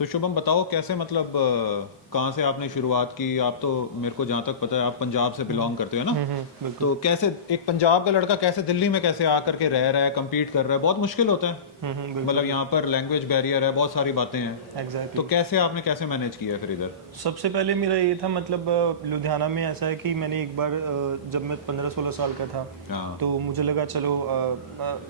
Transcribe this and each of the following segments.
तो शुभम बताओ कैसे मतलब कहाँ से आपने शुरुआत की? आप तो मेरे को जहाँ तक पता है आप पंजाब से बिलोंग करते हो ना? बिल्कुल। तो कैसे एक पंजाब का लड़का कैसे दिल्ली में कैसे आकर के रह रहा है, compete कर रहा है? बहुत मुश्किल होता है। बिल्कुल। मतलब यहाँ पर लैंग्वेज बैरियर है, बहुत सारी बातें हैं। एग्जैक्टली तो कैसे आपने कैसे मैनेज किया फिर इधर? सबसे पहले मेरा ये था, मतलब लुधियाना में ऐसा है कि मैंने एक बार जब मैं 15-16 साल का था, हाँ। तो मुझे लगा चलो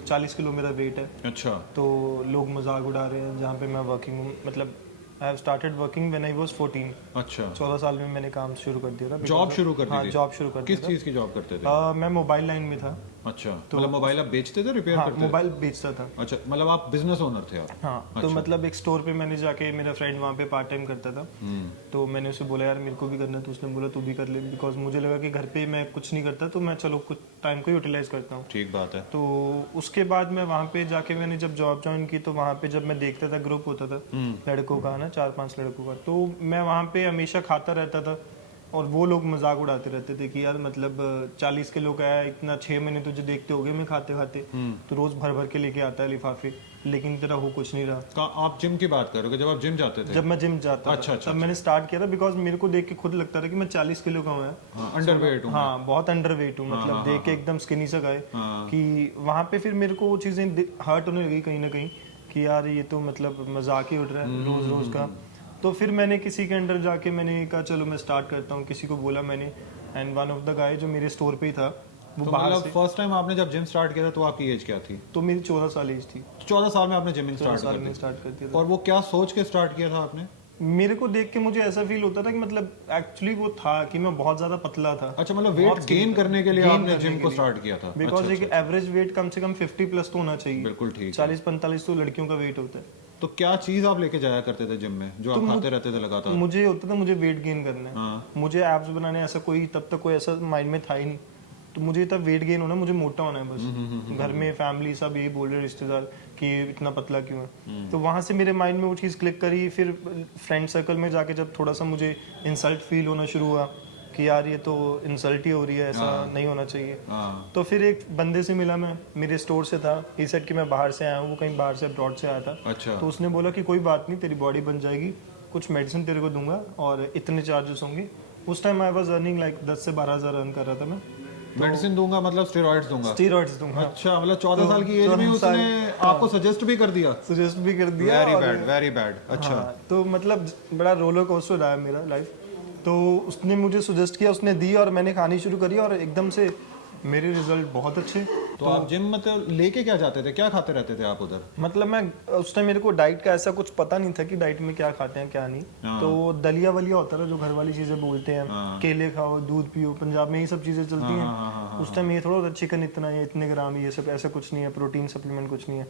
40 किलो मेरा वेट है, अच्छा। तो लोग मजाक उड़ा रहे हैं जहाँ पे मैं वर्किंग हूँ। मतलब I have started working when I was 14। अच्छा। 14 साल में मैंने काम शुरू कर दिया था। जॉब शुरू कर दी हाँ, थी? जॉब शुरू कर किस दिया चीज़ की जॉब करते थे? था। मैं मोबाइल लाइन में था। अच्छा, मतलब मोबाइल आप बेचते थे, रिपेयर हाँ, करते थे? मोबाइल बेचता था। अच्छा, मतलब आप बिजनेस ओनर थे आप? हाँ, तो मतलब एक स्टोर पे मैंने जाके, मेरा फ्रेंड वहाँ पे पार्ट टाइम करता था, तो मैंने उसे बोला यार मेरे को भी करना है, तो उसने बोला तू भी कर ले, बिकॉज मुझे लगा कि घर पे मैं कुछ नहीं करता, तो मैं चलो कुछ टाइम को यूटिलाइज करता हूँ। ठीक बात है। तो उसके बाद मैं वहाँ पे जाके मैंने जब जॉब ज्वाइन की, तो वहाँ पे जब मैं देखता था ग्रुप होता था लड़कों का ना, 4-5 लड़कों का, तो मैं वहाँ पे हमेशा खाता रहता था और वो लोग मजाक उड़ाते रहते थे कि यार मतलब 40 किलो का है, इतना 6 महीने तुझे देखते होगे मैं खाते खाते, तो रोज भर भर के लेके आता है लिफाफे, लेकिन तेरा हो कुछ नहीं रहा। आप जिम की बात करोगे, जब आप जिम जाते थे? जब मैं जिम जाता अच्छा, था अच्छा, तब मैंने स्टार्ट किया था, बिकॉज मेरे को देख के खुद लगता था कि मैं 40 किलो का हूँ यार। हाँ, अंडरवेट हूँ। हाँ, बहुत अंडर वेट हूँ, मतलब देख के एकदम स्किनी सा गाय, कि वहाँ पे फिर मेरे को वो चीज़ें हर्ट होने लगी कहीं ना कहीं कि यार ये तो मतलब मजाक ही उठ रहा है रोज रोज का। तो फिर मैंने किसी के अंडर जाके मैंने कहा चलो मैं स्टार्ट करता हूँ, किसी को बोला मैंने, and one of the guy जो मेरे स्टोर पे ही था वो तो बाहर मतलब से। फर्स्ट टाइम आपने जब जिम स्टार्ट किया था तो आपकी एज क्या थी? तो मेरी 14 साल एज थी। 14 साल में आपने जिमिंग 14 स्टार्ट साल कर में दी? स्टार्ट कर दिया था। और वो क्या सोच के स्टार्ट किया था आपने? मेरे को देख के मुझे ऐसा फील होता था कि मतलब एक्चुअली वो था कि मैं बहुत ज्यादा पतला था। अच्छा, मतलब वेट गेन करने के लिए gain आपने करने जिम के को लिए। स्टार्ट किया था? बिकॉज अच्छा, एक एवरेज वेट कम से कम 50 प्लस तो होना चाहिए। बिल्कुल ठीक है। 40-45 तो लड़कियों का वेट होता है। तो क्या चीज आप लेके जाया करते थे जिम में जो आप खाते रहते थे लगातार? मुझे होता था मुझे वेट गेन करना है, हाँ। मुझे एब्स बनाने, ऐसा कोई तब तक कोई ऐसा माइंड में था ही नहीं। तो मुझे तब वेट गेन होना, मुझे मोटा होना है बस। घर में फैमिली सब यही बोल रहे, रिश्तेदार, कि इतना पतला क्यों है। तो वहां से मेरे माइंड में वो चीज़ क्लिक करी। फिर फ्रेंड सर्कल में जाके जब थोड़ा सा मुझे इंसल्ट फील होना शुरू हुआ कि यार ये तो इंसल्ट ही हो रही है, ऐसा नहीं होना चाहिए। हाँ। तो फिर एक बंदे से मिला मैं, मेरे स्टोर से था, ही सेड कि मैं बाहर से आया हूँ, वो कहीं बाहर से अब्रॉड से आया था। अच्छा। तो उसने बोला कि कोई बात नहीं, तेरी बॉडी बन जाएगी, कुछ मेडिसिन तेरे को दूंगा और इतने चार्जेस होंगे। उस time I was earning like 10 से 12 हज़ार अर्न कर रहा था मैं। मेडिसिन दूंगा मतलब स्टेरॉइड्स दूंगा? स्टीरॉइड्स दूंगा। अच्छा, मतलब 14 साल की एज में उसने आपको सजेस्ट भी कर दिया? सजेस्ट भी कर दिया। Very bad, very bad. अच्छा। हाँ, तो मतलब बड़ा रोलर कोस्टर रहा है मेरा लाइफ। तो उसने मुझे सजेस्ट किया, उसने दी और मैंने खानी शुरू करी और एकदम से मेरे रिजल्ट बहुत अच्छे। तो आप जिम मतलब लेके क्या जाते थे, क्या खाते रहते थे आप उधर? मतलब मैं उस टाइम मेरे को डाइट का ऐसा कुछ पता नहीं था कि डाइट में क्या खाते हैं क्या नहीं। तो दलिया वलिया होता था जो घर वाली चीजें बोलते हैं, केले खाओ, दूध पियो, पंजाब में ये सब चीजें चलती हैं। उस टाइम ये थोड़ा होता चिकन इतना है, इतने ग्राम, ये सब ऐसा कुछ नहीं है, प्रोटीन सप्लीमेंट कुछ नहीं है।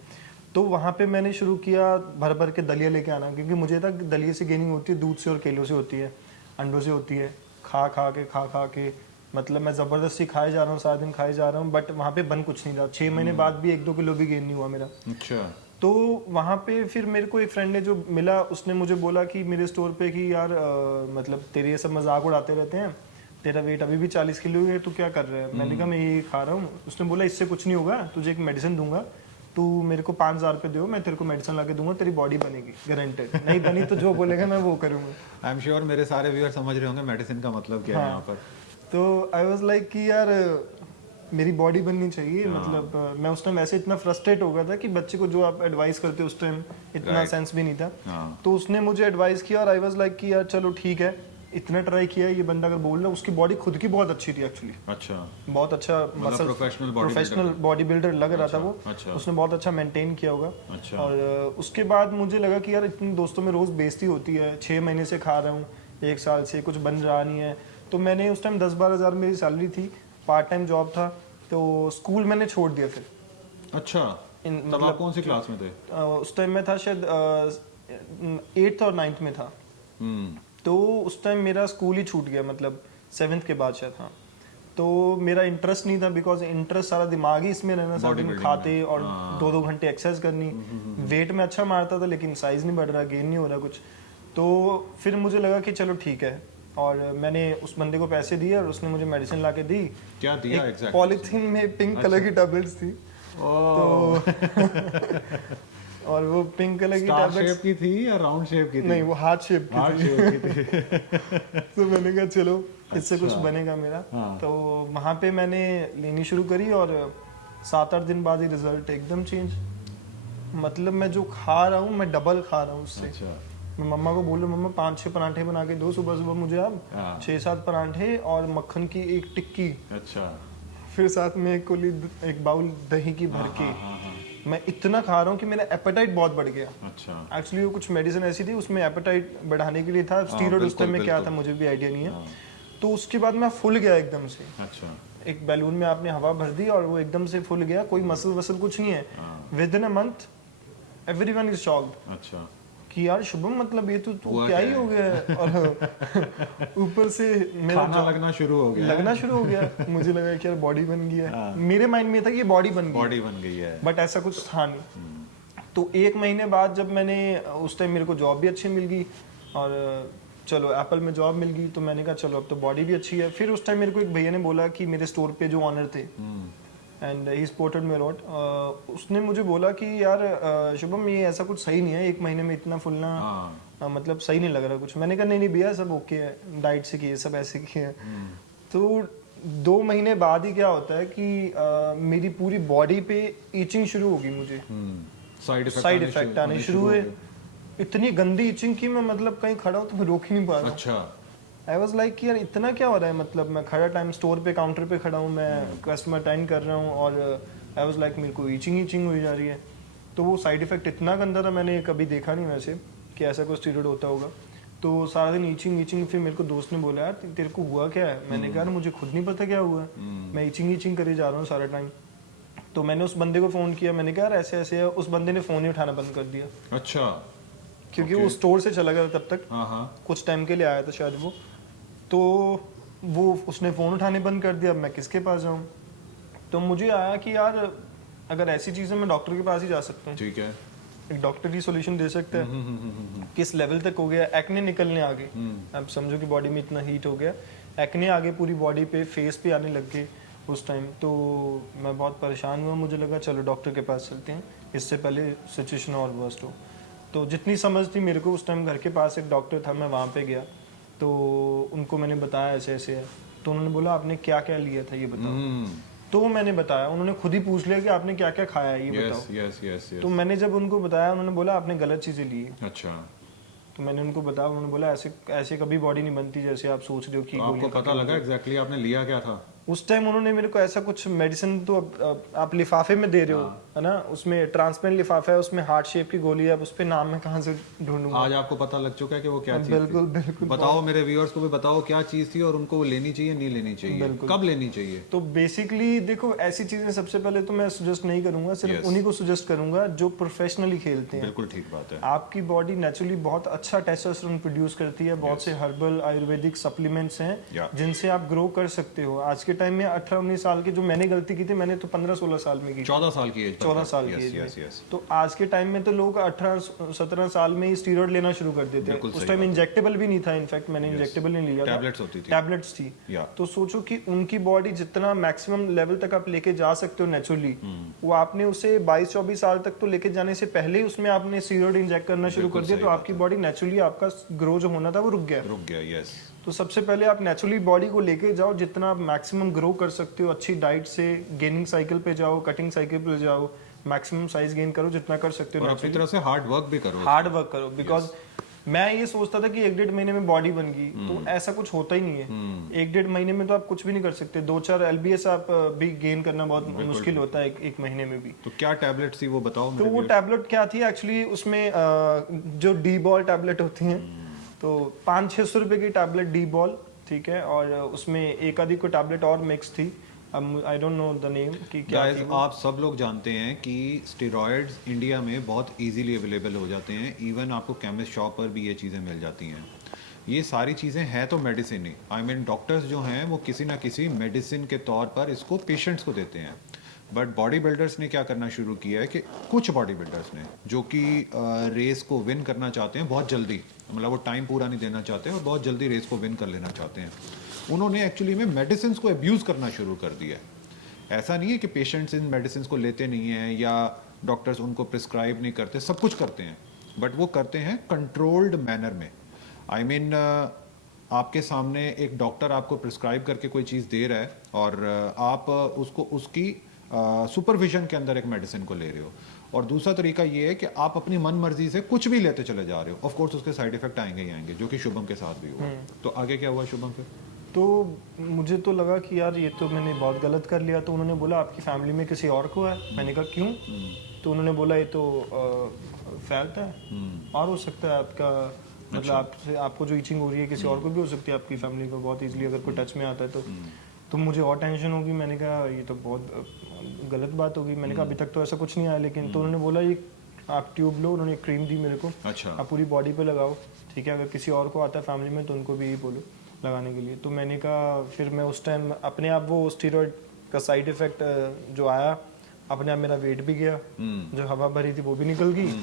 तो वहाँ पे मैंने शुरू किया भर भर के दलिया लेके आना, क्योंकि मुझे था कि दलिया से गेनिंग होती है, दूध से और केलों से होती है, अंडों से होती है। खा खा के मतलब मैं ज़बरदस्ती खाए जा रहा हूँ, सारा दिन खाए जा रहा हूँ, बट वहाँ पे बन कुछ नहीं रहा। 6 महीने बाद भी 1-2 किलो भी गेन नहीं हुआ मेरा। अच्छा। तो वहाँ पे फिर मेरे को एक फ्रेंड ने जो मिला, उसने मुझे बोला कि मेरे स्टोर पे कि यार मतलब तेरे ये सब मजाक उड़ाते रहते हैं, तेरा वेट अभी भी 40 किलो है, तू क्या कर रहा है? मैंने कहा मैं ये खा रहा हूँ। उसने बोला इससे कुछ नहीं होगा, तुझे एक मेडिसिन दूंगा, तू मेरे को 5,000 रुपये दो, मैं तेरे को मेडिसिन ला के दूंगा, तेरी बॉडी बनेगी गारंटेड। नहीं बनी तो जो बोलेगा मैं वो करूँगा। आई एम श्योर मेरे सारे व्यूअर समझ रहे होंगे मेडिसिन का मतलब क्या है यहाँ पर। तो आई वाज लाइक कि यार मेरी बॉडी बननी चाहिए। मतलब मैं उस टाइम ऐसे इतना फ्रस्ट्रेट हो गया था कि बच्चे को जो आप एडवाइस करते हो उस टाइम इतना सेंस भी नहीं था। तो उसने मुझे एडवाइस किया और आई वाज लाइक कि यार चलो ठीक है, इतना ट्राई किया, ये बंदा अगर बोल रहा है, उसकी बॉडी खुद की बहुत अच्छी थी एक्चुअली। अच्छा। बहुत अच्छा मसल, प्रोफेशनल बॉडी बिल्डर लग रहा था वो। अच्छा। उसने बहुत अच्छा मेंटेन किया होगा। अच्छा। और उसके बाद मुझे लगा कि यार इतने दोस्तों में रोज बेइज्जती होती है, 6 महीने से खा रहा हूँ, 1 साल से कुछ बन रहा नहीं है। तो मैंने उस टाइम 10-12 हज़ार मेरी सैलरी थी, पार्ट टाइम जॉब था, तो स्कूल मैंने छोड़ दिया फिर। अच्छा। तब आप कौन सी क्लास में थे? उस टाइम में था शायद 8th और 9th में था। तो उस टाइम मेरा स्कूल ही छूट गया, मतलब 7th के बाद शायद। हाँ, तो मेरा इंटरेस्ट नहीं था, बिकॉज इंटरेस्ट सारा दिमाग ही इसमें रहना, सारा दिन खाते और 2-2 घंटे एक्सरसाइज करनी। वेट में अच्छा मारता था लेकिन साइज नहीं बढ़ रहा, गेन नहीं हो रहा कुछ। तो फिर मुझे लगा कि चलो ठीक है, और मैंने उस बंदे को पैसे दिए और उसने मुझे मेडिसिन ला के दी। क्या दिया एग्जैक्टली? पॉलीथीन में पिंक कलर की टैबलेट्स थी। तो और वो पिंक कलर की स्टार टैबलेट्स, शेप की थी या राउंड शेप की थी? नहीं वो हार्ट शेप की हार्ट थी। शेप की थी। तो मैंने कहा चलो इससे कुछ अच्छा। बनेगा मेरा। हाँ। तो वहाँ पे मैंने लेनी शुरू करी और 7-8 दिन बाद ही रिजल्ट एकदम चेंज। मतलब मैं जो खा रहा हूँ मैं डबल खा रहा हूँ उससे। अच्छा। मैं मम्मा को बोल रहा हूँ मम्मा 5-6 पराठे बना के दो सुबह सुबह मुझे आप, हाँ। 6-7 पराठे और मक्खन की एक टिक्की, अच्छा। फिर साथ में एक बाउल दही की भर के। मैं इतना खा रहा हूँ कि मेरा एपेटाइट बहुत बढ़ गया। अच्छा। एक्चुअली वो कुछ मेडिसिन ऐसी थी उसमें एपेटाइट बढ़ाने के लिए था, स्टीरॉइड उस टाइम में क्या था मुझे भी आइडिया नहीं है। तो उसके बाद मैं फुल गया एकदम से। अच्छा। एक बैलून में आपने हवा भर दी और वो एकदम से फुल गया, कोई मसल वसल कुछ नहीं है। With in a month everyone is shocked अच्छा। कि यार शुभम मतलब ये तो हुआ क्या क्या ही है? हो गया है। और ऊपर से मेरा खाना लगना शुरू हो गया। लगना शुरू हो गया। मुझे लगा कि यार बॉडी बन गया है। मेरे माइंड में था कि ये बॉडी बन गई, बॉडी बन गई है। बट ऐसा कुछ था नहीं। तो 1 महीने बाद जब मैंने, उस टाइम मेरे को जॉब भी अच्छी मिल गई और चलो एप्पल में जॉब मिल गई, तो मैंने कहा चलो अब तो बॉडी भी अच्छी है। फिर उस टाइम मेरे को एक भैया ने बोला कि मेरे स्टोर पे जो ऑनर थे and he supported me lot, उसने मुझे बोला कि यार शुभम ये ऐसा कुछ सही नहीं है, 1 महीने में इतना फुलना मतलब सही नहीं लग रहा कुछ। मैंने कहा नहीं नहीं भैया सब ओके है, डाइट से किए सब ऐसे किए हैं। तो 2 महीने बाद ही क्या होता है कि मेरी पूरी बॉडी पे ईचिंग शुरू होगी मुझे, साइड इफेक्ट आने शुरू हुए। इतनी गंदी इचिंग की मैं मतलब कहीं खड़ा हूँ तो मैं रोक ही नहीं पा रहा। अच्छा। आई वॉज लाइक यार इतना क्या हो रहा है, मतलब मैं खड़ा टाइम स्टोर पे काउंटर पे खड़ा हूँ, मैं कस्टमर अटेंड कर रहा हूँ और आई वॉज लाइक मेरे को ईचिंग हुई जा रही है। तो वो साइड इफेक्ट इतना गंदा था, मैंने कभी देखा नहीं वैसे कि ऐसा कोई स्टीरॉइड होता होगा। तो सारा दिन ईचिंग। फिर मेरे को दोस्त ने बोला यार तेरे को हुआ क्या है? मैंने कहा मुझे खुद नहीं पता क्या हुआ है, मैं ईचिंग करे जा रहा हूँ सारा टाइम। तो मैंने उस बंदे को फ़ोन किया, मैंने कहा यार ऐसे ऐसे है। उस बंदे ने फ़ोन ही उठाना बंद कर दिया। अच्छा। क्योंकि वो स्टोर से चला गया था तब तक, हाँ। कुछ टाइम के लिए आया था शायद वो। तो वो उसने फ़ोन उठाने बंद कर दिया, अब मैं किसके पास जाऊँ? तो मुझे आया कि यार अगर ऐसी चीज़ें मैं डॉक्टर के पास ही जा सकता हूँ, ठीक है। एक डॉक्टर ही सॉल्यूशन दे सकता है। किस लेवल तक हो गया, एक्ने निकलने आ गए। अब समझो कि बॉडी में इतना हीट हो गया, एक्ने आ गए पूरी बॉडी पे, फेस पे आने लग गए उस टाइम। तो मैं बहुत परेशान हुआ, मुझे लगा चलो डॉक्टर के पास चलते हैं, इससे पहले सिचुएशन और वर्स्ट हो। तो जितनी समझ थी मेरे को उस टाइम, घर के पास एक डॉक्टर था, मैं वहाँ पे गया तो उनको मैंने बताया ऐसे ऐसे है। तो उन्होंने बोला आपने क्या क्या लिया था ये बताओ। तो मैंने बताया, उन्होंने खुद ही पूछ लिया कि आपने क्या क्या खाया है ये बताओ। यस। तो मैंने जब उनको बताया, उन्होंने बोला आपने गलत चीज़ें ली है। अच्छा। तो मैंने उनको बताया, उन्होंने बोला ऐसे ऐसे कभी बॉडी नहीं बनती जैसे आप सोच रहे हो कि तो आपको पता लगा एग्जैक्टली आपने लिया क्या था? उस टाइम उन्होंने मेरे को ऐसा कुछ मेडिसिन, तो आप लिफाफे में दे रहे हो है ना, उसमें ट्रांसपेरेंट लिफाफा है, उसमें हार्ट शेप की गोली है, अब उस पे नाम मैं कहाँ से ढूंढूंगा? आज आपको पता लग चुका है कि वो क्या चीज बिल्कुल थी? बिल्कुल। बताओ मेरे व्यूअर्स को भी बताओ क्या चीज थी और उनको वो लेनी चाहिए नहीं लेनी चाहिए, कब लेनी चाहिए? तो बेसिकली देखो ऐसी चीजें सबसे पहले तो मैं सजेस्ट नहीं करूंगा, सिर्फ उन्हीं को सजेस्ट करूंगा जो प्रोफेशनली खेलते हैं। बिल्कुल ठीक बात है। आपकी बॉडी नेचुरली बहुत अच्छा टेस्टोस्टेरोन प्रोड्यूस करती है, बहुत से हर्बल आयुर्वेदिक सप्लीमेंट्स हैं जिनसे आप ग्रो कर सकते हो। आज के टाइम में 18-19 साल के, जो मैंने गलती की थी, मैंने तो 15-16 साल में की, 14 साल की एज, 14 साल की एज में। तो आज के टाइम में तो लोग 18-17 साल में ही स्टीरॉइड लेना शुरू कर देते हैं। उस टाइम इंजेक्टेबल भी नहीं था, इनफैक्ट मैंने इंजेक्टेबल नहीं लिया, टैबलेट्स होती थी, टैबलेट्स थी। तो सोचो कि उनकी बॉडी जितना मैक्सिमम लेवल तक आप लेके जा सकते हो नेचुरली, वो आपने उसे 22-24 साल तक तो लेके जाने से पहले ही उसमें आपने स्टीरॉइड इंजेक्ट करना शुरू कर दिया, तो आपकी बॉडी नेचुरली, आपका ग्रो जो होना था वो रुक गया। यस। तो सबसे पहले आप नेचुरली बॉडी को लेके जाओ, जितना आप मैक्सिमम ग्रो कर सकते हो, अच्छी डाइट से गेनिंग साइकिल पे जाओ, कटिंग साइकिल पे जाओ, मैक्सिमम साइज गेन करो जितना कर सकते हो, और अपनी तरह से हार्ड वर्क भी करो, बिकॉज मैं ये सोचता था कि 1-1.5 महीने में बॉडी बन गई, तो ऐसा कुछ होता ही नहीं है। 1-1.5 महीने में तो आप कुछ भी नहीं कर सकते, 2-4 LBS आप भी गेन करना बहुत मुश्किल होता है एक महीने में भी। तो क्या टैबलेट थी वो बताओ? तो वो टैबलेट क्या थी एक्चुअली, उसमें जो डी बॉल टैबलेट होती हैं, तो 500-600 रुपए की टैबलेट डी बॉल, ठीक है, और उसमें एक आधी को टैबलेट और मिक्स थी, I don't know the name कि क्या थी। आप सब लोग जानते हैं कि स्टेरॉइड्स इंडिया में बहुत इजीली अवेलेबल हो जाते हैं, इवन आपको केमिस्ट शॉप पर भी ये चीज़ें मिल जाती हैं। ये सारी चीज़ें हैं तो medicine he, I mean doctors जो हैं वो किसी ना किसी मेडिसिन के तौर पर इसको पेशेंट्स को देते हैं। बट बॉडी बिल्डर्स ने क्या करना शुरू किया है कि कुछ बॉडी बिल्डर्स ने जो कि रेस को विन करना चाहते हैं बहुत जल्दी, मतलब वो टाइम पूरा नहीं देना चाहते और बहुत जल्दी रेस को विन कर लेना चाहते हैं, उन्होंने एक्चुअली में मेडिसिन को अब्यूज़ करना शुरू कर दिया है। ऐसा नहीं है कि पेशेंट्स इन मेडिसिन को लेते नहीं हैं या डॉक्टर्स उनको प्रिस्क्राइब नहीं करते, सब कुछ करते हैं, बट वो करते हैं कंट्रोल्ड मैनर में। आई मीन आपके सामने एक डॉक्टर आपको प्रिस्क्राइब करके कोई चीज़ दे रहा है और आप उसको उसकी सुपरविजन के अंदर एक मेडिसिन को ले रहे हो। और दूसरा तरीका ये है कि आप अपनी मन मर्जी से कुछ भी लेते चले जा रहे हो, ऑफ कोर्स उसके साइड इफेक्ट आएंगे ही आएंगे, जो कि शुभम के साथ भी हुआ। तो आगे क्या हुआ शुभम फिर? तो मुझे तो लगा कि यार ये तो मैंने बहुत गलत कर लिया। तो उन्होंने बोला आपकी फैमिली में किसी और को है। मैंने कहा क्यों? तो उन्होंने बोला ये तो फैल्ट है और हो सकता है आपका मतलब आपसे आपको जो ईचिंग हो रही है किसी और को भी हो सकती है, आपकी फैमिली को बहुत इजीली अगर कोई टच में आता है तो मुझे और टेंशन होगी। मैंने कहा ये तो बहुत गलत बात होगी। मैंने कहा अभी तक तो ऐसा कुछ नहीं आया, लेकिन तो उन्होंने बोला ये आप ट्यूब लो। उन्होंने क्रीम दी मेरे को, अच्छा आप पूरी बॉडी पे लगाओ, ठीक है, अगर किसी और को आता है फैमिली में तो उनको भी बोलो लगाने के लिए। तो मैंने कहा फिर मैं उस टाइम अपने आप वो स्टीरॉयड का साइड इफेक्ट जो आया, अपने आप मेरा वेट भी गया, जो हवा भरी थी वो भी निकल गई।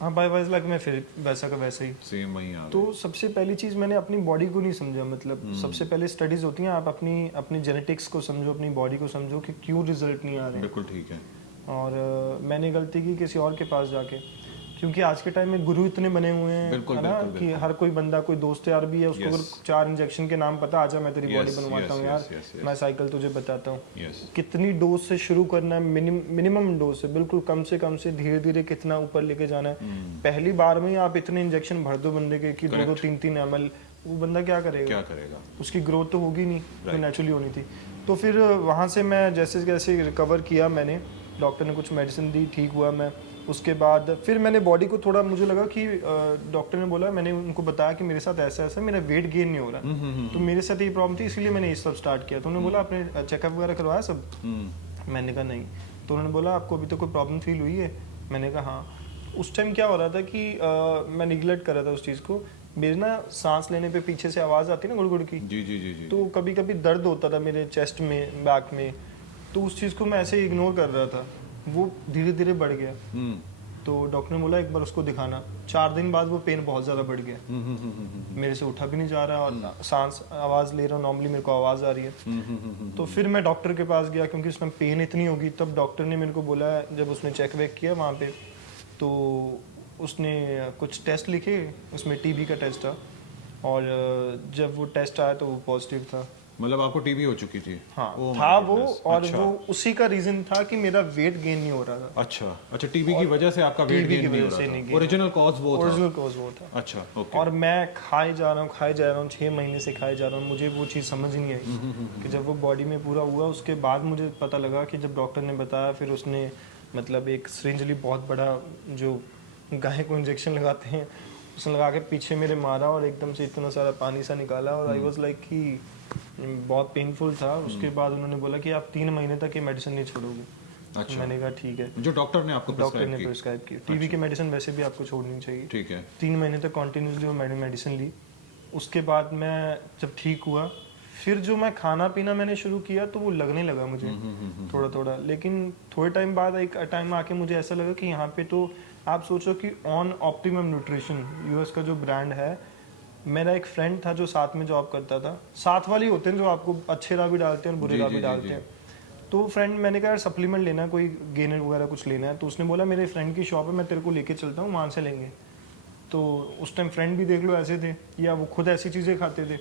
हाँ बाय वाइज लाइक मैं फिर वैसा का वैसा ही सेम वही आ तो सबसे पहली चीज़ मैंने अपनी बॉडी को नहीं समझा। मतलब सबसे पहले स्टडीज होती हैं, आप अपनी जेनेटिक्स को समझो, अपनी बॉडी को समझो कि क्यों रिजल्ट नहीं आ रहे। बिल्कुल ठीक है। और मैंने गलती की किसी और के पास जाके, क्योंकि आज के टाइम में गुरु इतने बने हुए हैं बिल्कुल, है ना बिल्कुल, कि हर कोई बंदा, कोई दोस्त यार भी है उसको अगर 4 इंजेक्शन के नाम पता, आजा मैं तेरी बॉडी बनवाता हूँ यार, मैं साइकिल तुझे बताता हूँ। कितनी डोज से शुरू करना है, मिनिमम डोज से, बिल्कुल कम से धीरे धीरे कितना ऊपर लेके जाना है। पहली बार में आप इतने इंजेक्शन भर दो बंदे के कि 2-2, 3-3 ml, वो बंदा क्या करेगा? उसकी ग्रोथ तो होगी नहीं जो नेचुरली होनी थी। तो फिर वहाँ से मैं जैसे जैसे रिकवर किया, मैंने डॉक्टर ने कुछ मेडिसिन दी, ठीक हुआ मैं। उसके बाद फिर मैंने बॉडी को थोड़ा, मुझे लगा कि डॉक्टर ने बोला, मैंने उनको बताया कि मेरे साथ ऐसा ऐसा मेरा वेट गेन नहीं हो रहा, तो मेरे साथ ये प्रॉब्लम थी, इसलिए मैंने ये सब स्टार्ट किया। तो उन्होंने बोला आपने चेकअप वगैरह करवाया सब? मैंने कहा नहीं। तो उन्होंने बोला आपको अभी तो कोई प्रॉब्लम फील हुई है? मैंने कहा हाँ। उस टाइम क्या हो रहा था कि मैं निगलेक्ट कर रहा था उस चीज़ को। मेरे ना सांस लेने पे पीछे से आवाज़ आती है ना गुड़ की, जी। तो कभी कभी दर्द होता था मेरे चेस्ट में, बैक में, तो उस चीज़ को मैं ऐसे इग्नोर कर रहा था, वो धीरे धीरे बढ़ गया। तो डॉक्टर ने बोला एक बार उसको दिखाना। 4 दिन बाद वो पेन बहुत ज़्यादा बढ़ गया, मेरे से उठा भी नहीं जा रहा और सांस आवाज़ ले रहा हूँ, नॉर्मली मेरे को आवाज़ आ रही है। तो फिर मैं डॉक्टर के पास गया, क्योंकि उसमें पेन इतनी होगी। तब डॉक्टर ने मेरे को बोला, जब उसने चेक वेक किया वहाँ पे, तो उसने कुछ टेस्ट लिखे, उसमें टीबी का टेस्ट था, और जब वो टेस्ट आया तो वो पॉजिटिव था। मतलब आपको टीबी हो चुकी थी? हाँ था वो, और वो उसी का रीजन था कि मेरा वेट गेन नहीं हो रहा था। अच्छा टीबी की वजह से आपका वेट गेन नहीं हो रहा था? ओरिजिनल कॉज वो था। अच्छा ओके। और मैं खाए जा रहा हूँ 6 महीने से खाए जा रहा हूँ, मुझे वो चीज़ समझ नहीं आई कि जब वो बॉडी में पूरा हुआ, उसके बाद मुझे पता लगा कि जब डॉक्टर ने बताया, फिर उसने मतलब एक सिरिंजली बहुत बड़ा जो गाय को इंजेक्शन लगाते हैं, उसने लगा के पीछे मेरे मारा और एकदम से इतना सारा पानी सा निकाला, और आई वाज लाइक कि बहुत पेनफुल था। उसके बाद उन्होंने बोला कि आप 3 महीने तक ये मेडिसिन नहीं छोड़ोगे। अच्छा। मैंने कहा ठीक है। जो डॉक्टर ने प्रिस्क्राइब की टीबी की मेडिसिन वैसे भी आपको छोड़नी चाहिए, ठीक है। 3 महीने तक कॉन्टिन्यूसली मैंने मेडिसिन ली। उसके बाद मैं जब ठीक हुआ, फिर जो मैं खाना पीना मैंने शुरू किया, तो वो लगने लगा मुझे थोड़ा थोड़ा। लेकिन थोड़े टाइम बाद एक टाइम आके मुझे ऐसा लगा कि यहाँ पे तो आप सोचो कि ऑन ऑप्टिमम न्यूट्रिशन यूएस का जो ब्रांड है, मेरा एक फ्रेंड था जो साथ में जॉब करता था, साथ वाले होते हैं जो आपको अच्छे राह भी डालते हैं और बुरे राह भी डालते हैं। तो फ्रेंड, मैंने कहा सप्लीमेंट लेना है, कोई गेनर वगैरह कुछ लेना है, तो उसने बोला मेरे फ्रेंड की शॉप है, मैं तेरे को लेके चलता हूँ, वहाँ से लेंगे। तो उस टाइम फ्रेंड भी देख लो ऐसे थे, या वो खुद ऐसी चीज़ें खाते थे।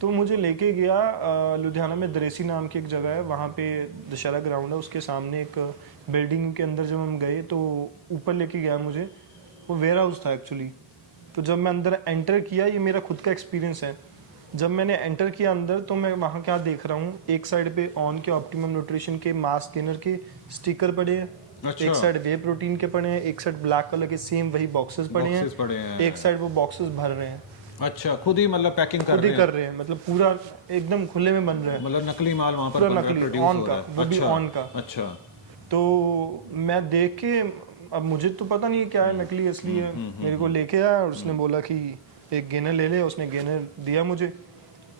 तो मुझे लेके गया लुधियाना में दरेसी नाम की एक जगह है, वहाँ पे दशहरा ग्राउंड है, उसके सामने एक बिल्डिंग के अंदर जब हम गए तो ऊपर लेके गया मुझे, वो वेयर हाउस था एक्चुअली। तो जब मैं अंदर एंटर किया, ये मेरा खुद का एक्सपीरियंस है, जब मैंने एंटर किया अंदर, तो मैं वहाँ क्या देख रहा हूँ, एक साइड पे ऑन के ऑप्टिमम न्यूट्रिशन के मास गेनर के स्टिकर पड़े हैं, अच्छा। एक साइड वे प्रोटीन के पड़े हैं, एक साइड ब्लैक कलर के सेम वही बॉक्सेस पड़े हैं, एक साइड वो बॉक्सेस भर रहे हैं। अच्छा, खुद ही मतलब पैकिंग कर रहे हैं, मतलब पूरा एकदम खुले में बन रहा है, मतलब नकली माल वहाँ पर नकली ऑन का, वो भी ऑन का। अच्छा। तो मैं देख के, अब मुझे तो पता नहीं क्या है नकली असली है, मेरे को लेके आया और उसने बोला कि एक गेनर ले ले। उसने गेनर दिया मुझे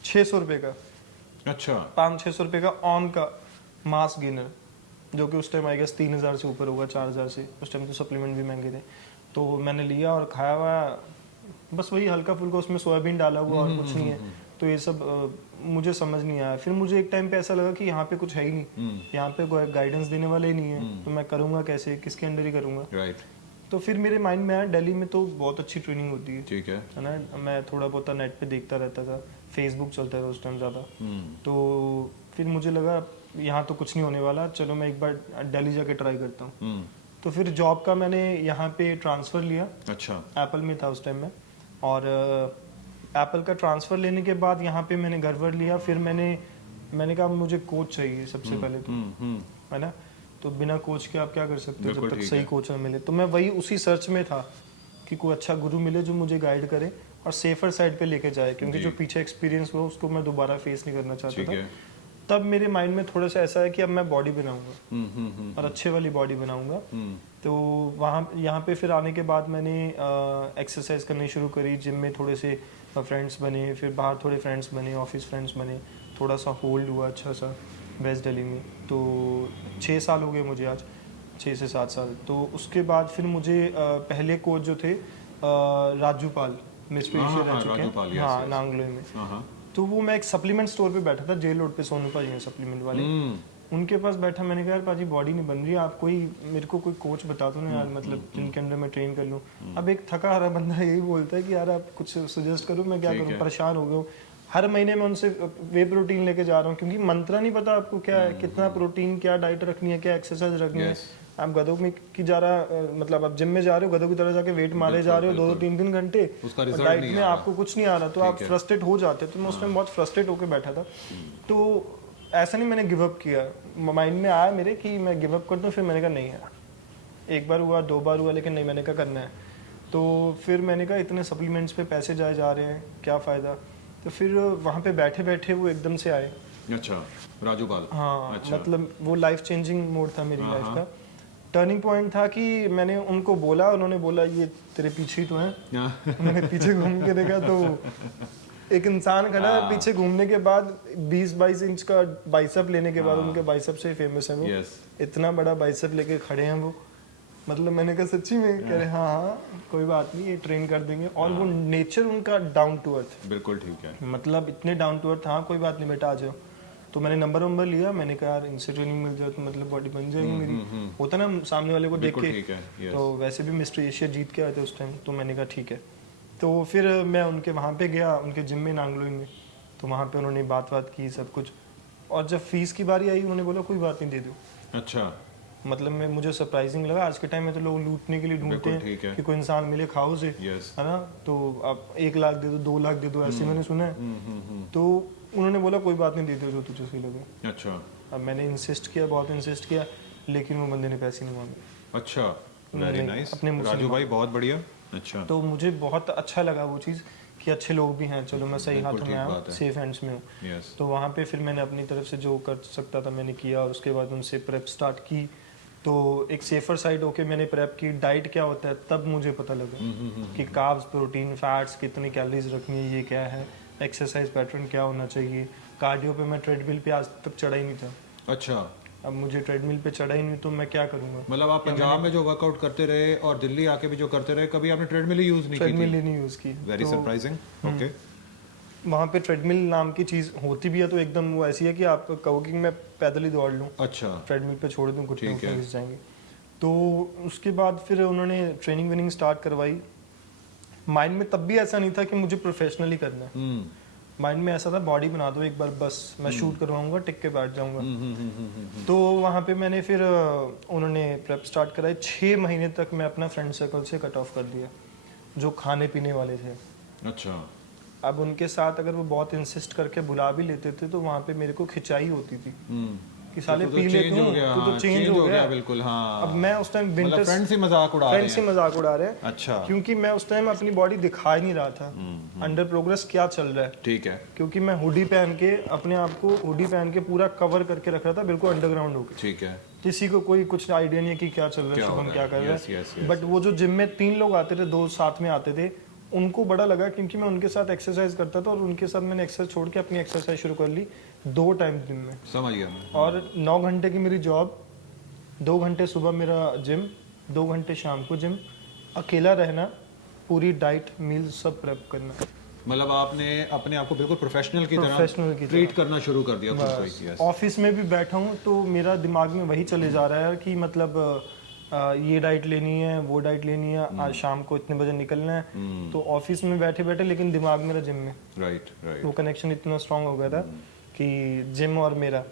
600 रुपये का। अच्छा। 500-600 रुपये का ऑन का मास गेनर, जो कि उस टाइम आई गेस 3000 से ऊपर होगा, 4000 से। उस टाइम तो सप्लीमेंट भी महंगे थे। तो मैंने लिया और खाया हुआ, बस वही हल्का फुल्का उसमें सोयाबीन डाला हुआ और कुछ नहीं है। तो ये सब मुझे समझ नहीं आया। फिर मुझे एक टाइम पे ऐसा लगा कि यहाँ पे कुछ है ही नहीं, यहाँ पे कोई गाइडेंस देने वाले ही नहीं है, तो मैं करूँगा कैसे, किसके अंडर ही करूँगा। राइट। तो फिर मेरे माइंड में आया दिल्ली में तो बहुत अच्छी ट्रेनिंग होती है, ठीक है ना। मैं थोड़ा बहुत नेट पे देखता रहता था, फेसबुक चलता था उस टाइम ज़्यादा। तो फिर मुझे लगा यहाँ तो कुछ नहीं होने वाला, चलो मैं एक बार दिल्ली जाके ट्राई करता हूँ। तो फिर जॉब का मैंने यहाँ पे ट्रांसफ़र लिया। अच्छा। एप्पल में था उस टाइम में, और एप्पल का ट्रांसफ़र लेने के बाद यहाँ पे मैंने घर वर लिया। फिर मैंने कहा मुझे कोच चाहिए सबसे पहले तो, है ना। तो बिना कोच के आप क्या कर सकते हो जब तक सही कोच ना मिले। तो मैं वही उसी सर्च में था कि कोई अच्छा गुरु मिले जो मुझे गाइड करे और सेफर साइड पे लेके जाए, क्योंकि जो पीछे एक्सपीरियंस हुआ उसको मैं दोबारा फेस नहीं करना चाहता था। तब मेरे माइंड में थोड़ा सा ऐसा है कि अब मैं बॉडी बनाऊंगा और अच्छे वाली बॉडी बनाऊंगा। तो वहाँ यहाँ पे फिर आने के बाद मैंने एक्सरसाइज करनी शुरू करी, जिम में थोड़े से फ्रेंड्स बने, फिर बाहर थोड़े फ्रेंड्स बने, ऑफिस फ्रेंड्स बने, थोड़ा सा होल्ड हुआ अच्छा सा वेस्ट दिल्ली में। तो 6 साल हो गए मुझे आज, 6 से 7 साल। तो उसके बाद फिर मुझे पहले कोच जो थे राजू पाल, मिस्टर एशिया रह चुके हैं, हाँ, नांगलोई में। तो वो मैं एक सप्लीमेंट स्टोर पे बैठा था, जेल रोड पे, सोनू भाई हैं सप्लीमेंट वाले, उनके पास बैठा। मैंने कहा यार पाजी बॉडी नहीं बन रही, आप कोई मेरे को कोई कोच बता दो ना यार, मतलब जिनके अंडर मैं ट्रेन कर लूँ। अब एक थका हारा बंदा यही बोलता है कि यार आप कुछ सजेस्ट करो, मैं क्या करूँ, परेशान हो गया हूँ। हर महीने मैं उनसे वे प्रोटीन लेके जा रहा हूँ, क्योंकि मंत्रा नहीं पता आपको क्या है, कितना प्रोटीन, क्या डाइट रखनी है, क्या एक्सरसाइज रखनी है। आप गधों में की जा रहा, मतलब आप जिम में जा रहे हो, गधों की तरह जाके वेट मारे जा रहे हो 2-3 घंटे, डाइट में आपको कुछ नहीं आ रहा, तो आप फ्रस्ट्रेट हो जाते हो। तो मैं उस टाइम बहुत फ्रस्ट्रेट होकर बैठा था। तो ऐसा नहीं मैंने गिव अप किया, माइंड में आया मेरे कि मैं गिव अप कर दूं। फिर मैंने कहा नहीं यार, एक बार हुआ, 2 बार हुआ, लेकिन नहीं, मैंने कहा करना है। तो फिर मैंने कहा इतने सप्लीमेंट्स पे पैसे जाए जा रहे हैं, क्या फ़ायदा। तो फिर वहाँ पे बैठे बैठे वो एकदम से आए। अच्छा, राजू पाल। हाँ, अच्छा। मतलब वो लाइफ चेंजिंग मोड था मेरी लाइफ का, टर्निंग पॉइंट था कि मैंने उनको बोला, उन्होंने बोला ये तेरे पीछे ही तो है। मैंने पीछे घूम के देखा तो एक इंसान खड़ा है पीछे, घूमने के बाद 20-22 इंच का बाइसेप लेने के बाद, उनके बाइसेप से फेमस है वो, इतना बड़ा बाइसेप लेके खड़े हैं वो। मतलब मैंने कहा सच्ची में, कह रहे हाँ कोई बात नहीं, ये ट्रेन कर देंगे। और वो नेचर उनका डाउन टू अर्थ, बिल्कुल ठीक है, मतलब इतने डाउन टू अर्थ, हाँ कोई बात नहीं बेटा आ जाओ। तो मैंने नंबर लिया, मैंने कहा यार इनसे ट्रेनिंग मिल जाए तो मतलब बॉडी बन जाएगी मेरी। होता ना सामने वाले को देख के। तो वैसे भी मिस्टर एशिया जीत के आए थे उस टाइम, तो मैंने कहा ठीक है। तो फिर मैं उनके वहाँ पे गया, उनके जिम में नांगलोई में। तो वहाँ पे उन्होंने बात की सब कुछ, और जब फीस की बारी आई उन्होंने बोला कोई बात नहीं दे दो। अच्छा, मतलब मैं, मुझे सरप्राइजिंग लगा। आज के टाइम में तो लोग लूटने के लिए ढूंढते हैं कि कोई इंसान मिले खाओ से, है ना। तो आप 1 लाख दे दो, 2 लाख दे दो, ऐसे मैंने सुना है। तो उन्होंने बोला कोई बात नहीं, दे दो जो तुझे सही लगे। अच्छा। अब मैंने इंसिस्ट किया, बहुत इंसिस्ट किया, लेकिन वो बंदे ने पैसे नहीं मांगे। अच्छा, वेरी नाइस, अपने राजू भाई बहुत बढ़िया। अच्छा, तो मुझे बहुत अच्छा लगा वो चीज़ कि अच्छे लोग भी हैं, चलो मैं सही हाथों में आया, सेफ हैंड्स में हूँ। तो वहाँ पे फिर मैंने अपनी तरफ से जो कर सकता था मैंने किया, और उसके बाद उनसे प्रेप स्टार्ट की। तो एक सेफर साइड होके मैंने प्रेप की, डाइट क्या होता है तब मुझे पता लगा कि कार्ब्स, प्रोटीन, फैट्स, कितनी कैलोरीज रखनी है, ये क्या है, एक्सरसाइज पैटर्न क्या होना चाहिए। कार्डियो पे मैं ट्रेडमिल पे आज तक चढ़ा ही नहीं था। अच्छा, अब मुझे ट्रेडमिल पे चढ़ा ही नहीं तो मैं क्या करूँगा। मतलब आप पंजाब में जो वर्कआउट करते रहे और दिल्ली आके भी जो करते रहे, कभी आपने ट्रेडमिल ही यूज नहीं की? ट्रेडमिल ही नहीं यूज़ की। Very surprising. ओके, वहाँ पे ट्रेडमिल नाम की चीज़ होती भी है तो एकदम वो ऐसी है कि आप कहो कि मैं पैदल ही दौड़ लूँ। अच्छा, ट्रेडमिल पे छोड़ दूँ, घुटने घिस जाएंगे। तो उसके बाद फिर उन्होंने ट्रेनिंग विनिंग स्टार्ट करवाई। माइंड में तब भी ऐसा नहीं था कि मुझे प्रोफेशनली करना है। माइंड में ऐसा था बॉडी बना दो एक बार, बस मैं शूट करवाऊंगा, टिक के बैठ जाऊंगा। तो वहाँ पे मैंने फिर उन्होंने प्रेप स्टार्ट कराई। 6 महीने तक मैं अपना फ्रेंड सर्कल से कट ऑफ कर दिया, जो खाने पीने वाले थे। अच्छा, अब उनके साथ अगर वो बहुत इंसिस्ट करके बुला भी लेते थे तो वहाँ पे मेरे को खिंचाई होती थी कि साले पी लेते हूँ, तू तो चेंज हो गया बिल्कुल। हाँ, अब मैं उस टाइम विंटर फ्रेंड्स ही मजाक उड़ा रहे हैं। अच्छा, क्योंकि मैं उस टाइम अपनी बॉडी दिखा ही नहीं रहा था, अंडर प्रोग्रेस क्या चल रहा है। ठीक है, क्योंकि मैं हुडी पहन के अपने आप को हुडी पहन के पूरा कवर करके रख रहा था, बिल्कुल अंडरग्राउंड होकर। ठीक है, किसी को कोई कुछ आइडिया नहीं है कि क्या चल रहा है, शुभम क्या कर रहा है। बट वो जो जिम में 3 लोग आते थे, 2 साथ में आते थे, उनको बड़ा लगा क्योंकि मैं उनके साथ एक्सरसाइज करता था, और उनके साथ मैंने एक्सरसाइज छोड़ के अपनी एक्सरसाइज शुरू कर ली 2 टाइम दिन में। समझ गया। और 9 घंटे की मेरी जॉब, 2 घंटे सुबह मेरा जिम, 2 घंटे शाम को जिम, अकेला रहना, पूरी डाइट मील सब प्रेप करना। मतलब आपने अपने आप को बिल्कुल प्रोफेशनल की प्रोफेशनल तरह ट्रीट करना शुरू कर दिया खुद को ही। Yes. ऑफिस में भी बैठा हूँ तो मेरा दिमाग में वही चले जा रहा है कि मतलब ये डाइट लेनी है, वो डाइट लेनी है, आज शाम को इतने बजे निकलना है। तो ऑफिस में बैठे बैठे लेकिन दिमाग मेरा जिम में। Right right. वो कनेक्शन इतना स्ट्रांग हो गया था कि जिम और मेरा।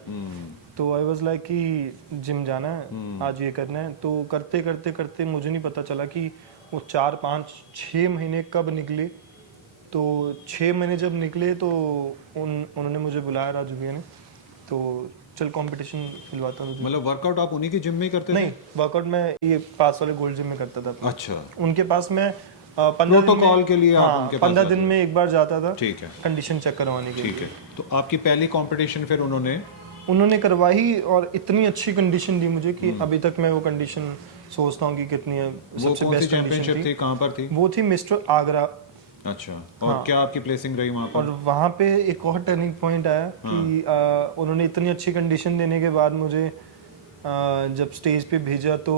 तो आई वाज लाइक कि जिम जाना है, आज ये करना है। तो करते करते करते मुझे नहीं पता चला कि वो 4, 5, 6 महीने कब निकले। तो 6 महीने जब निकले तो उन्होंने मुझे बुलाया, राजू भैया ने, तो चल कंपटीशन खिलवाता हूँ। मतलब वर्कआउट आप उन्हीं के जिम में ही करते थे? नहीं, वर्कआउट मैं ये पास वाले गोल्ड जिम में करता था। अच्छा। उनके पास मैं 15 के लिए आप उनके पास 15 दिन में एक बार जाता था। ठीक है। कंडीशन चेक करवाने के लिए। ठीक है। तो आपकी पहली कंपटीशन फिर उन्होंने करवाई और इतनी अच्छी कंडीशन दी मुझे कि अभी तक मैं वो कंडीशन सोचता हूँ कि कितनी है। सबसे बेस्ट चैंपियनशिप थी, कहाँ पर थी वो? थी मिस्टर आगरा। अच्छा। और क्या आपकी प्लेसिंग रही वहाँ पर? और वहाँ पे एक और टर्निंग पॉइंट आया कि उन्होंने इतनी अच्छी कंडीशन देने के बाद मुझे जब स्टेज पे भेजा तो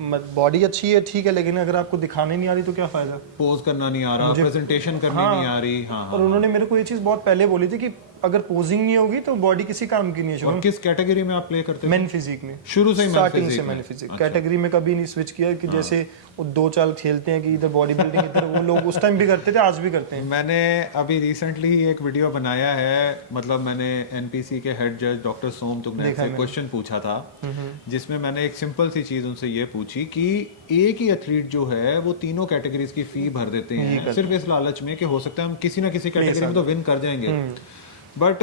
बॉडी अच्छी है ठीक है, लेकिन अगर आपको दिखाने नहीं आ रही तो क्या फायदा? पोज करना नहीं आ रहा, प्रेजेंटेशन करनी नहीं आ रही। हाँ। और उन्होंने मेरे को ये चीज बहुत पहले बोली थी कि अगर पोजिंग नहीं होगी तो बॉडी किसी काम की नहीं है। और किस कैटेगरी में आप प्ले करते थे? मेन फिजिक में। शुरू से ही स्टार्टिंग से मैंने फिजिक कैटेगरी में कभी नहीं स्विच किया कि जैसे वो 2 चाल खेलते हैं कि इधर बॉडी बिल्डिंग इधर, वो लोग उस टाइम भी करते थे, आज भी करते हैं। मैंने अभी रिसेंटली ही एक वीडियो बनाया है, मतलब मैंने एनपीसी के हेड जज डॉक्टर सोम तुगने से क्वेश्चन पूछा था, जिसमें मैंने एक सिंपल सी चीज उनसे ये पूछी कि एक ही एथलीट जो है वो तीनों कैटेगरीज की फी भर देते हैं सिर्फ इस लालच में कि हो सकता है हम किसी ना किसी कैटेगरी में तो विन कर जाएंगे। बट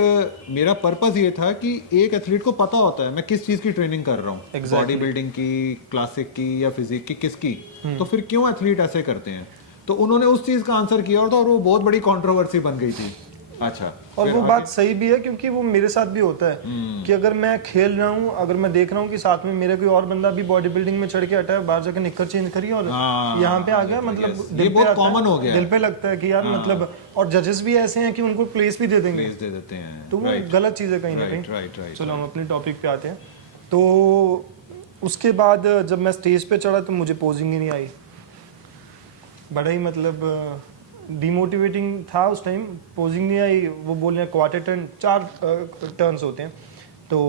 मेरा पर्पस ये था कि एक एथलीट को पता होता है मैं किस चीज की ट्रेनिंग कर रहा हूँ, बॉडी बिल्डिंग की, क्लासिक की या फिजिक की, किसकी, तो फिर क्यों एथलीट ऐसे करते हैं। तो उन्होंने उस चीज का आंसर किया और वो बहुत बड़ी कंट्रोवर्सी बन गई थी। अच्छा। और वो बात सही भी है क्योंकि वो मेरे साथ भी होता है कि अगर मैं खेल रहा हूँ, अगर मैं देख रहा हूँ कि साथ में मेरे कोई और बंदा भी बॉडी बिल्डिंग में चढ़ के हटा है, बाहर जाकर निक्कर चेंज करी और यहाँ पे आ गया, मतलब ये बहुत कॉमन हो गया, दिल पे लगता है कि यार मतलब। और जजेस भी ऐसे हैं कि उनको प्लेस भी दे देंगे, प्लेस दे देते हैं, तो वो गलत चीज है कहीं ना कहीं। चलो हम अपने टॉपिक पे आते हैं। तो उसके बाद जब मैं स्टेज पे चढ़ा तो मुझे पोजिंग ही नहीं आई, बड़ा ही मतलब डिमोटिवेटिंग था उस टाइम। पोजिंग नहीं आई, वो बोल रहे हैं क्वार्टर टर्न, 4 टर्न्स होते हैं, तो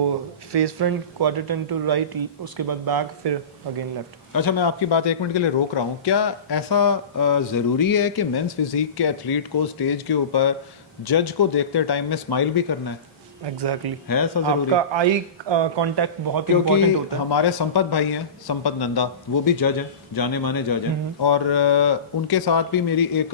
face front, quarter turn to right, उसके बाद बैक, फिर अगेन लेफ्ट। अच्छा, मैं आपकी बात 1 मिनट के लिए रोक रहा हूँ। क्या ऐसा ज़रूरी है कि मेंस फिजिक के एथलीट को स्टेज के ऊपर जज को देखते टाइम में स्माइल भी करना है? एग्जैक्टली है ऐसा जरूरी? आपका आई कांटेक्ट बहुत इंपॉर्टेंट होता है। हमारे संपत भाई हैं, संपत नंदा, वो भी जज हैं, जाने माने जज हैं, और उनके साथ भी मेरी एक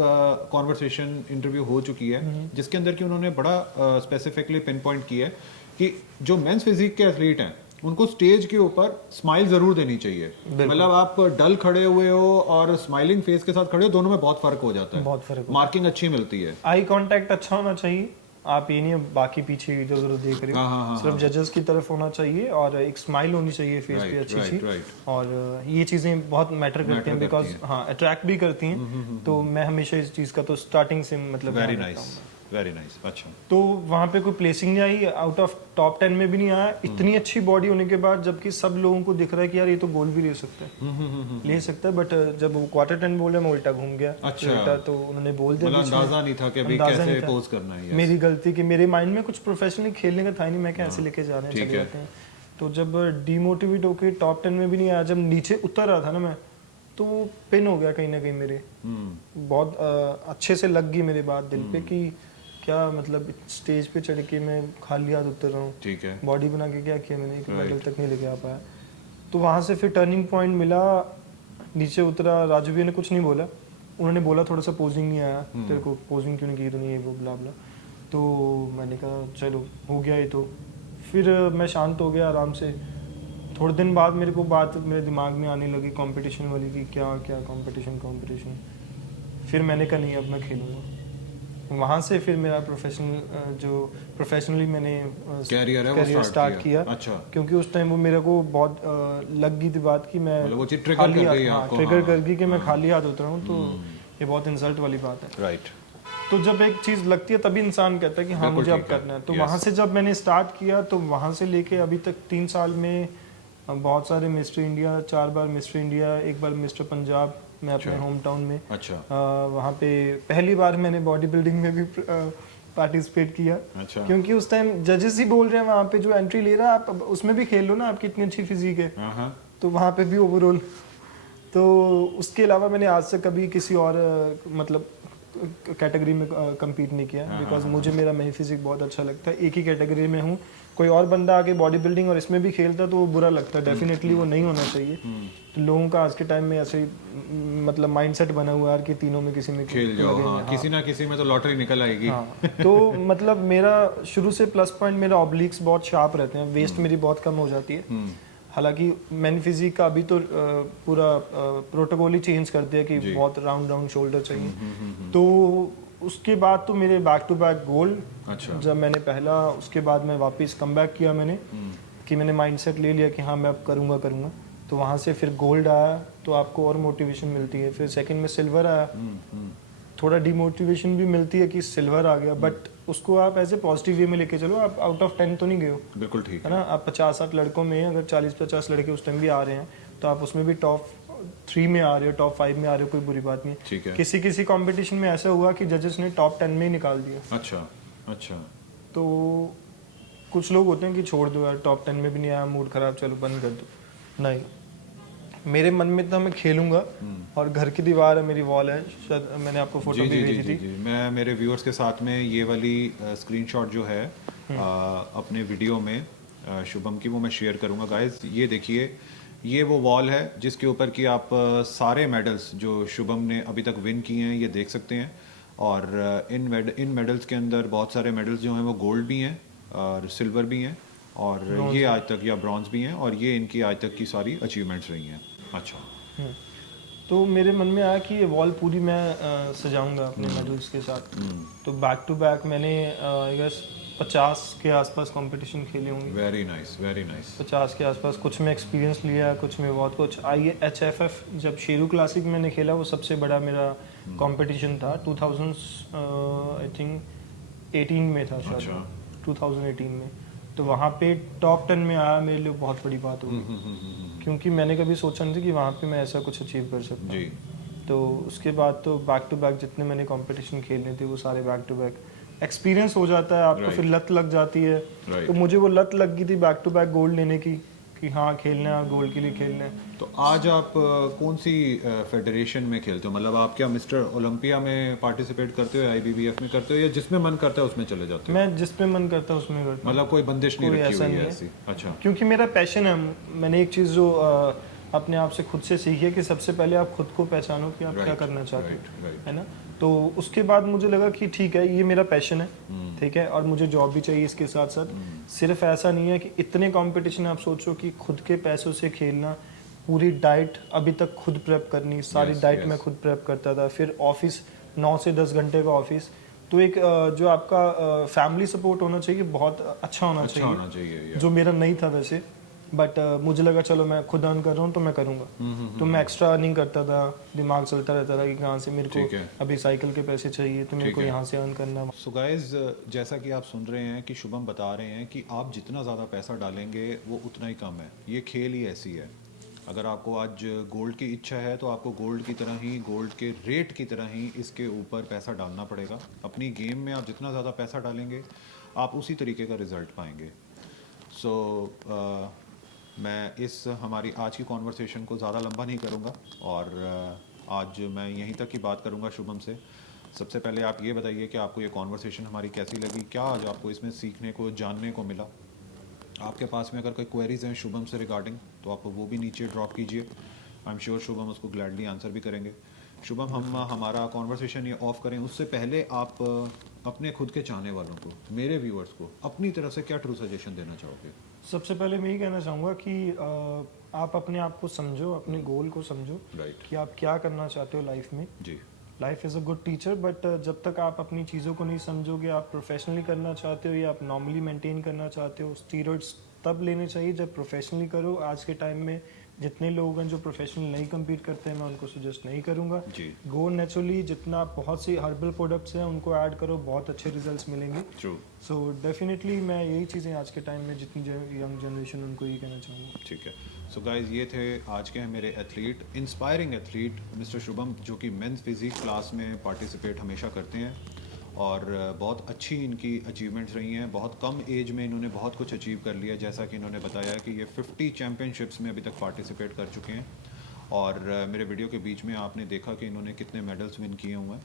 कॉन्वर्सेशन इंटरव्यू हो चुकी है जिसके अंदर कि उन्होंने बड़ा स्पेसिफिकली पिन पॉइंट किया है कि जो मेंस फिजिक के एथलीट हैं उनको स्टेज के ऊपर स्माइल जरूर देनी चाहिए। मतलब आप डल खड़े हुए हो और स्माइलिंग फेस के साथ खड़े हो, दोनों में बहुत फर्क हो जाता है, बहुत फर्क, मार्किंग अच्छी मिलती है। आई कांटेक्ट अच्छा होना चाहिए, आप ये नहीं बाकी पीछे जो जरूर देख रहे हो, सिर्फ जजेस की तरफ होना चाहिए और एक स्माइल होनी चाहिए फेस पे अच्छी सी, और ये चीजें बहुत मैटर करती हैं बिकॉज हाँ अट्रैक्ट भी करती हैं। तो मैं हमेशा इस चीज का तो स्टार्टिंग से मतलब वेरी नाइस, वेरी नाइस। अच्छा, तो वहाँ पे कोई प्लेसिंग नहीं आई, आउट ऑफ टॉप 10 में भी नहीं आया, इतनी अच्छी बॉडी होने के बाद, जबकि सब लोगों को दिख रहा है कि यार ये तो गोल्ड भी ले सकता है, ले सकता है, बट जब वो क्वार्टर 10 बोले मैं उल्टा घूम गया। अच्छा, उल्टा तो उन्होंने बोल दिया, मतलब अंदाजा नहीं था कि अभी कैसे पोज करना है। मेरी गलती कि मेरे माइंड में कुछ प्रोफेशनली खेलने का था नहीं, मैं क्या ऐसे लेके जा रहे हैं, चले जाते हैं। तो जब डिमोटिवेट होके टॉप 10 में भी नहीं आया, जब नीचे उतर रहा था ना मैं, तो वो पिन हो गया कहीं ना कहीं मेरे, बहुत अच्छे से लग गई मेरे बात दिल पे कि क्या मतलब स्टेज पे चढ़ के मैं खाली हाथ उतर रहा हूँ, ठीक है, बॉडी बना के क्या किया मैंने, मेडल तक नहीं लेके आ पाया। तो वहाँ से फिर टर्निंग पॉइंट मिला, नीचे उतरा, राजू भैया ने कुछ नहीं बोला, उन्होंने बोला थोड़ा सा पोजिंग नहीं आया तेरे को, पोजिंग क्यों नहीं की तूने, ये वो ब्ला ब्ला। तो मैंने कहा चलो हो गया ये तो, फिर मैं शांत हो गया आराम से। थोड़े दिन बाद मेरे को बात मेरे दिमाग में आने लगी कंपटीशन वाली की, क्या क्या कंपटीशन। फिर मैंने कहा नहीं अब मैं खेलूँगा। वहाँ से फिर मेरा प्रोफेशनली मैंने कैरियर स्टार्ट किया। अच्छा, क्योंकि उस टाइम वो मेरे को बहुत लग गई थी बात की मैं ट्रिगर कर गई कि मैं खाली हाथ उतरा हूँ, तो ये बहुत इंसल्ट वाली बात है। राइट। तो जब एक चीज़ लगती है तभी इंसान कहता है कि हाँ मुझे अब करना है। तो वहाँ से जब मैंने स्टार्ट किया, तो वहाँ से लेके अभी तक 3 साल में बहुत सारे मिस्टर इंडिया, 4 बार मिस्टर इंडिया, 1 बार मिस्टर पंजाब, मैं अपने होम टाउन में। अच्छा। वहाँ पे पहली बार मैंने बॉडी बिल्डिंग में भी पार्टिसिपेट किया। अच्छा। क्योंकि उस टाइम जजेस ही बोल रहे हैं वहाँ पे जो एंट्री ले रहा है आप उसमें भी खेल लो ना, आपकी इतनी अच्छी फिजिक है। तो वहाँ पे भी ओवरऑल, तो उसके अलावा मैंने आज तक कभी किसी और मतलब कैटेगरी में compete नहीं किया, बिकॉज मुझे मेरा मेरी फिजिक बहुत अच्छा लगता है, एक ही कैटेगरी में हूँ। कोई और बंदा आके बॉडी बिल्डिंग और इसमें भी खेलता तो वो बुरा लगता है, डेफिनेटली वो नहीं होना चाहिए। तो लोगों का आज के टाइम में ऐसे मतलब माइंडसेट बना हुआ है कि तीनों में किसी में खेल जाओ, हाँ, किसी ना किसी में तो लॉटरी निकल आएगी। हाँ, तो मतलब मेरा शुरू से प्लस पॉइंट, मेरा ऑब्लिक्स बहुत शार्प रहते हैं, वेस्ट मेरी बहुत कम हो जाती है। हालांकि मैंने फिजिक का अभी तो पूरा प्रोटोकॉल ही चेंज कर दिया कि बहुत राउंड शोल्डर चाहिए। तो उसके बाद तो मेरे बैक टू बैक गोल्ड। अच्छा। जब मैंने पहला, उसके बाद मैं वापस कम बैक किया मैंने, कि मैंने माइंडसेट ले लिया कि हाँ मैं अब करूँगा। तो वहाँ से फिर गोल्ड आया तो आपको और मोटिवेशन मिलती है। फिर सेकंड में सिल्वर आया, थोड़ा डिमोटिवेशन भी मिलती है कि सिल्वर आ गया, बट उसको आप ऐसे पॉजिटिव वे में लेके चलो। आप आउट ऑफ 10 तो नहीं गए हो, बिल्कुल ठीक है ना। आप 50-60 लड़कों में अगर 40-50 लड़के उस टाइम भी आ रहे हैं तो आप उसमें भी टॉप 3 में आ रहे हो, टॉप 5 में आ रहे हो, कोई बुरी बात नहीं ठीक है। किसी कंपटीशन में ऐसा हुआ कि जजेस ने टॉप 10 में ही निकाल दिया। अच्छा। तो कुछ लोग होते हैं कि छोड़ दो यार, टॉप 10 में भी नहीं आया, मूड खराब, चलो बंद कर दो। नहीं, मेरे मन में था मैं खेलूंगा, और घर की दीवार है, मेरी वॉल है, शायद मैंने आपको फोटो भी भेजी थी। जी। मैं मेरे व्यूअर्स के साथ में ये वाली स्क्रीनशॉट जो है अपने वीडियो में शुभम की, वो मैं शेयर करूंगा गाइस। ये देखिए, ये वो वॉल है जिसके ऊपर कि आप सारे मेडल्स जो शुभम ने अभी तक विन किए हैं ये देख सकते हैं। और इन मेडल्स के अंदर बहुत सारे मेडल्स जो हैं वो गोल्ड भी हैं और सिल्वर भी हैं, और ये आज तक या ब्रॉन्ज भी हैं, और ये इनकी आज तक की सारी अचीवमेंट्स रही हैं। अच्छा। तो मेरे मन में आया कि ये वॉल पूरी मैं सजाऊंगा अपने मेडल्स के साथ। तो बैक टू बैक मैंने आई गेस 50 के आसपास कंपटीशन खेले होंगे। Very nice. 50 के आसपास। कुछ में एक्सपीरियंस लिया, कुछ में बहुत कुछ। IHFF जब शेरू क्लासिक मैंने खेला, वो सबसे बड़ा मेरा कंपटीशन था। 2000 आई थिंक 18 में था शायद। अच्छा। 2018 में। तो वहाँ पे टॉप 10 में आया, मेरे लिए बहुत बड़ी बात होगी, क्योंकि मैंने कभी सोचा नहीं था कि वहाँ पे मैं ऐसा कुछ अचीव कर सकता हूँ। तो उसके बाद तो बैक टू बैक जितने मैंने कंपटीशन खेलने थे वो सारे बैक टू बैक। एक्सपीरियंस हो जाता है आपको, फिर लत लग जाती है। तो मुझे वो लत लग गई थी बैक टू बैक गोल्ड लेने की, कि हाँ खेलना है, गोल्ड के लिए खेलना है। तो आज आप कौन सी फेडरेशन में खेलते हो? मतलब आप क्या मिस्टर ओलंपिया में पार्टिसिपेट करते हो, IBBF में करते हो, या जिसमें मन करता है उसमें चले जाते हो? मैं जिसमें मन करता है उसमें करता हूँ। मतलब कोई बंदिश नहीं रखी हुई है ऐसी? अच्छा। क्योंकि मेरा पैशन है। मैंने एक चीज़ जो अपने आप से खुद से सीखी है कि सबसे पहले आप खुद को पहचानो कि आप क्या करना चाहते हो, है ना। तो उसके बाद मुझे लगा कि ठीक है, ये मेरा पैशन है, ठीक है, और मुझे जॉब भी चाहिए इसके साथ साथ। सिर्फ ऐसा नहीं है कि इतने कंपटीशन, आप सोचो कि खुद के पैसों से खेलना, पूरी डाइट अभी तक खुद प्रेप करनी, सारी डाइट मैं खुद प्रेप करता था, फिर ऑफिस 9 से 10 घंटे का ऑफिस। तो एक जो आपका फैमिली सपोर्ट होना चाहिए, बहुत अच्छा होना चाहिए, जो मेरा नहीं था वैसे। बट मुझे लगा चलो मैं खुद अर्न कर रहा हूँ तो मैं करूँगा। तो मैं एक्स्ट्रा अर्निंग करता था, दिमाग चलता रहता था कि कहाँ से मेरे को अभी साइकिल के पैसे चाहिए, तो मेरे को यहाँ से अर्न करना। सो गाइस, जैसा कि आप सुन रहे हैं कि शुभम बता रहे हैं कि आप जितना ज़्यादा पैसा डालेंगे वो उतना ही कम है। ये खेल ही ऐसी है। अगर आपको आज गोल्ड की इच्छा है तो आपको गोल्ड की तरह ही, गोल्ड के रेट की तरह ही इसके ऊपर पैसा डालना पड़ेगा। अपनी गेम में आप जितना ज़्यादा पैसा डालेंगे आप उसी तरीके का रिज़ल्ट पाएंगे। सो मैं इस हमारी आज की कॉन्वर्सेशन को ज़्यादा लंबा नहीं करूँगा, और आज मैं यहीं तक की बात करूँगा शुभम से। सबसे पहले आप ये बताइए कि आपको ये कॉन्वर्सेशन हमारी कैसी लगी, क्या आज आपको इसमें सीखने को, जानने को मिला। आपके पास में अगर कोई क्वेरीज हैं शुभम से रिगार्डिंग तो आप वो भी नीचे ड्रॉप कीजिए। आई एम श्योर शुभम उसको ग्लैडली आंसर भी करेंगे। शुभम, हम हमारा कॉन्वर्सेशन ये ऑफ करें उससे पहले आप अपने खुद के चाहने वालों को, मेरे व्यूअर्स को अपनी तरफ से क्या ट्रू सजेशन देना चाहोगे? सबसे पहले मैं ये कहना चाहूँगा कि आप अपने आप को समझो, अपने गोल को समझो, कि आप क्या करना चाहते हो लाइफ में। जी, life is a good teacher, but जब तक आप अपनी चीज़ों को नहीं समझोगे, आप प्रोफेशनली करना चाहते हो या आप नॉर्मली मेंटेन करना चाहते हो, स्टीरॉइड्स तब लेने चाहिए जब प्रोफेशनली करो। आज के टाइम में जितने लोग हैं जो प्रोफेशनल नहीं कम्पीट करते हैं मैं उनको सजेस्ट नहीं करूँगा। जी गो नेचुरली, जितना बहुत सी हर्बल प्रोडक्ट्स हैं उनको ऐड करो, बहुत अच्छे रिजल्ट्स मिलेंगे। ट्रू। सो डेफिनेटली मैं यही चीज़ें आज के टाइम में जितनी यंग जनरेशन उनको ये कहना चाहूँगा। ठीक है। सो गाइज ये थे आज के हैं मेरे athlete, inspiring athlete mister Shubham, जो कि मेंस फिजिक क्लास में पार्टिसिपेट हमेशा करते हैं और बहुत अच्छी इनकी अचीवमेंट्स रही हैं। बहुत कम एज में इन्होंने बहुत कुछ अचीव कर लिया, जैसा कि इन्होंने बताया कि ये 50 चैम्पियनशिप्स में अभी तक पार्टिसिपेट कर चुके हैं। और मेरे वीडियो के बीच में आपने देखा कि इन्होंने कितने मेडल्स विन किए हुए हैं।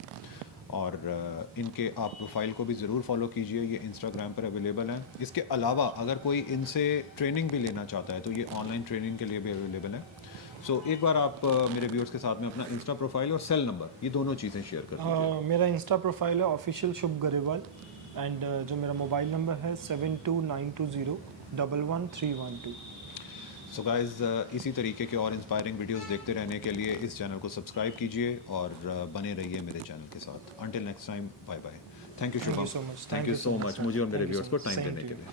और इनके आप प्रोफाइल को भी ज़रूर फॉलो कीजिए, ये इंस्टाग्राम पर अवेलेबल हैं। इसके अलावा अगर कोई इनसे ट्रेनिंग भी लेना चाहता है तो ये ऑनलाइन ट्रेनिंग के लिए भी अवेलेबल है। सो एक बार आप मेरे व्यूअर्स के साथ में अपना इंस्टा प्रोफाइल और सेल नंबर, ये दोनों चीज़ें शेयर कर दीजिए। मेरा इंस्टा प्रोफाइल है ऑफिशियल शुभ गरेवाल, एंड जो मेरा मोबाइल नंबर है 7292011312। सो गाइज इसी तरीके के और इंस्पायरिंग वीडियोस देखते रहने के लिए इस चैनल को सब्सक्राइब कीजिए और बने रहिए मेरे चैनल के साथ। Until next time, bye bye. Thank you Shubham, so much. Thank you so much मुझे और मेरे Thank you so व्यूअर्स को much. टाइम Same देने to के you. लिए।